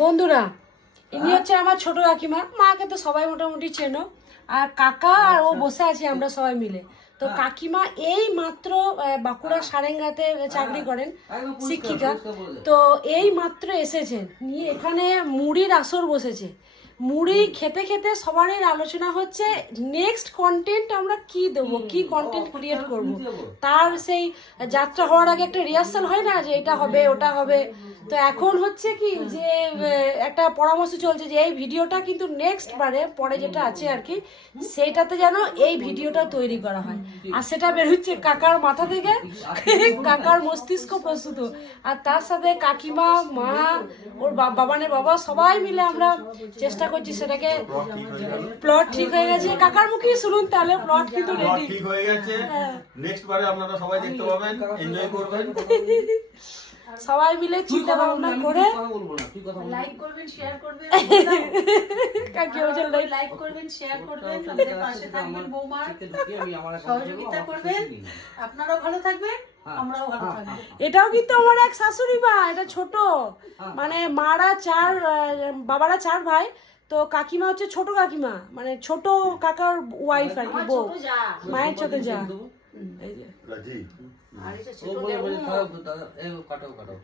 বন্ধুরা, ইনি হচ্ছে আমার ছোট কাকিমা। মাকে তো সবাই মোটামুটি চেনো। আর কাকা আর ও বসে আছি আমরা সবাই মিলে। তো কাকিমা এই মাত্র বাঁকুড়া সারেঙ্গাতে চাকরি করেন, শিক্ষিকা। তো এই মাত্র এসেছেন, নিয়ে এখানে মুড়ির আসর বসেছে। মুড়ি খেতে খেতে সবারই আলোচনা হচ্ছে নেক্সট কন্টেন্ট আমরা কি দেবো, কি কন্টেন্ট ক্রিয়েট করব। তার সেই যাত্রা হওয়ার আগে একটা রিহার্সাল হয় না, যে এটা হবে ওটা হবে। তো এখন হচ্ছে কি যে একটা পরামর্শ চলছে যে এই ভিডিওটা কিন্তু নেক্সট বারে পরে যেটা আছে আর কি, সেইটাতে যেন এই ভিডিওটা তৈরি করা হয়। আর সেটা বেরোচ্ছে কাকার মাথা থেকে, কাকার মস্তিষ্ক প্রস্তুত। আর তার সাথে কাকিমা, মা, ওর বাবানের বাবা সবাই মিলে আমরা চেষ্টা করছি সেটাকে। প্লট ঠিক হয়ে গেছে, কাকার মুখেই শুনুন তাহলে। প্লট কিন্তু রেডি ঠিক হয়ে গেছে। নেক্সট বারে আপনারা সবাই দেখতে পাবেন, এনজয় করবেন। সবাই মিলে চিন্তা ভাবনা করে লাইক করবেন, শেয়ার করবেন, কাকি ওই যে লাইক করবেন, শেয়ার করবেন, আমাদের পাশে থাকবেন, বৌমার সহযোগিতা করবেন। আপনারাও ভালো থাকবেন, আমরাও ভালো থাকবো। এটাও কিন্তু আমার এক শাশুড়ি মা, এটা ছোট, মানে মারা চার, বাবারা চার ভাই। তো কাকিমা হচ্ছে ছোট কাকিমা, মানে ছোট কাকার ওয়াইফ আর কি, বউ, মায়ের ছোট যা। এই যে আর এটা ছোট কাটো কাটো